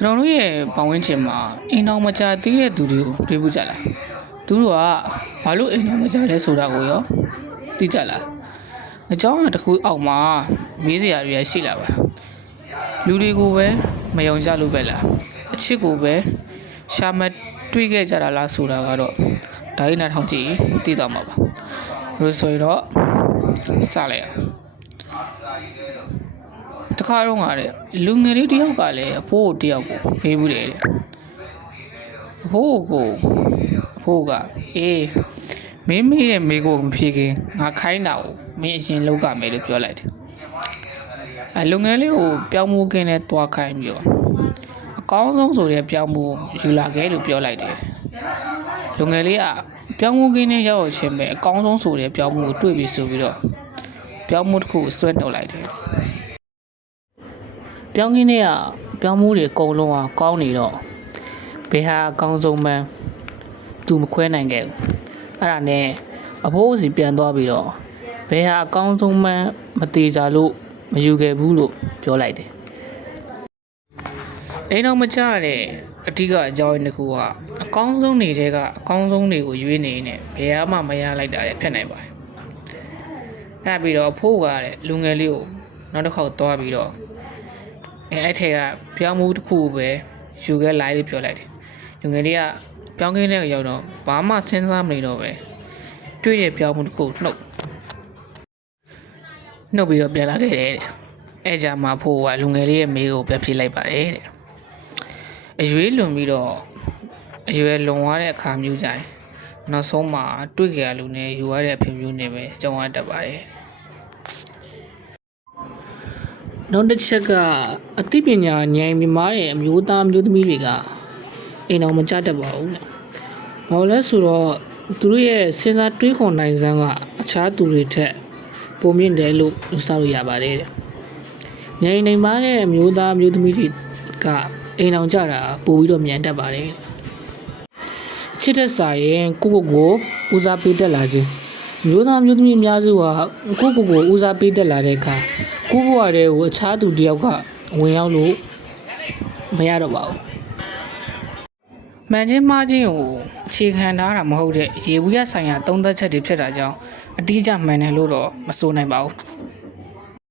ကျွန်တော်တို့ရဲ့ပတ်ဝန်းကျင်မှာအိမ်တော်မကြသေးတဲ့သူတွေကိုတွေ့ဘူးကြလားသူတို့ကဘာလို့အိမ်တော်မကြလဲဆိုတာကိုရောသိကြလားအကြောင်းအရာတစ်ခုအောက်မှာမေးစရာတွေရှိလာပါလူတွေကိုပဲမယုံကြလို့ပဲလားအချစ်ကိုပဲရှာမတွေ့ခဲ့ကြတာလားဆိုတာကတော့ဒါရင်းနာထောင်ကြည့်သိတော့မှာပါလို့ဆိုရင်တော့စလိုက်အောင်တခါတော့ငါတဲ့လူငယ်လေးတယောက်ကလည်းအဖိုးတယောက်ကိုဖေးဘူးတယ်အဖိုးကအေးမင်းမေရဲ့မိကိုမဖြေခင်ငါခိုင်းတာကိုမင်းအရင်လောက်ကမယ်လို့ပြောလိုက်တယ်လူငယ်လေးကိုပြောင်းမှုခင်းနဲ့တွားခိုင်းပြီးတော့အကောင်းဆုံးဆိုတဲ့ပြောင်းမှုယူလာခဲ့လို့ပြောလိုက်တယ်လူငယ်လေးကပြောင်းမှုခင်းနဲ့ရောက်ချင်းပဲအကောင်းဆုံးဆိုတဲ့ပြောင်းမှုကိုတွေ့ပြီးဆိုပြီးတော့ပြောင်းမှုတစ်ခုဆွဲနှုတ်လိုက်တယ်ပြောင်းခင်းနဲ့ကပြောင်းမှုတွေအကုန်လုံးကကောင်းနေတော့ဘယ်ဟာအကောင်းဆုံးမှန်းသူမခွဲနိုင်ခဲ့ဘူးအဲ့ဒါနဲ့အဖိုးစီပြန်သွားပြီးတော့ဘယ်ဟာအကောင်းဆုံးမှန်းမသေးကြလို့မယူခဲ့ဘူးလို့ပြောလိုက်တယ်အိမ်တော်မကြတဲ့အဓိကအကြောင်းရင်းတစ်ခုကအကောင်းဆုံးနေတဲ့အကောင်းဆုံးတွေကိုရွေးနေနေဘယ်မှမရလိုက်တာလည်းဖြစ်နိုင်ပါတယ်အဲ့ပြီးတော့အဖိုးကတဲ့လူငယ်လေးကိုနောက်တစ်ခေါက်သွားပြီးတော့အဲ့ထက်ကပြောင်းမှုတစ်ခုပဲယူခဲ့လိုက်လို့ပြောလိုက်တယ်လူငယ်လေးကပြောင်းခင်းတဲ့ရောက်တော့ဘာမှစဉ်းစားမနေတော့ပဲတွေ့တဲ့ပြောင်းမှုတစ်ခုနှုတ်ပြီးတော့ပြန်လာခဲ့တယ်အဲ့ကြမှာဖို့ကလူငယ်လေးရဲ့မိကိုပြပြလိုက်ပါတယ်တဲ့အရွေးလွန်ပြီးတော့အရွယ်လွန်သွားတဲ့အခါမျိုးကြရင်နောက်ဆုံးမှာတွေ့ကြရလူနဲ့ယူရတဲ့အဖြစ်မျိုးနဲ့ပဲကြုံရတတ်ပါတယ်နောက်တစ်ချက်ကအသိပညာဉာဏ်မြင့်မားတဲ့အမျိုးသားမျိုးသမီးတွေကအိမ်တော်မကြတတ်ပါဘူးလေ။ဘာလို့လဲဆိုတော့သူတို့ရဲ့စဉ်းစားတွေးခေါ်နိုင်စွမ်းကအခြားသူတွေထက်ပိုမြင့်တယ်လို့ယူဆလို့ရပါတယ်တဲ့။ဉာဏ်နိုင်မားတဲ့အမျိုးသားမျိုးသမီးတွေကအိမ်တော်ကြတာပိုပြီးတော့မြန်တတ်ပါတယ်။အချစ်တဲ့စာရင်ကိုဦးစားပေးတက်လာခြင်းမျိုးသားမျိုးသမီးအများစုကကိုဦးစားပေးတက်လာတဲ့အခါကိုဘဝတွေကိုအခြားသူတယောက်ကဝင်ရောက်လို့မရတော့ပါဘူး။မှန်ချင်းမှားချင်းကိုအခြေခံထားတာမဟုတ်တဲ့ရေဘူးရဆိုင်ရာသုံးသက်ချက်တွေဖြစ်တာကြောင့်အတိအကျမှန်တယ်လို့တော့မဆိုနိုင်ပါဘူး။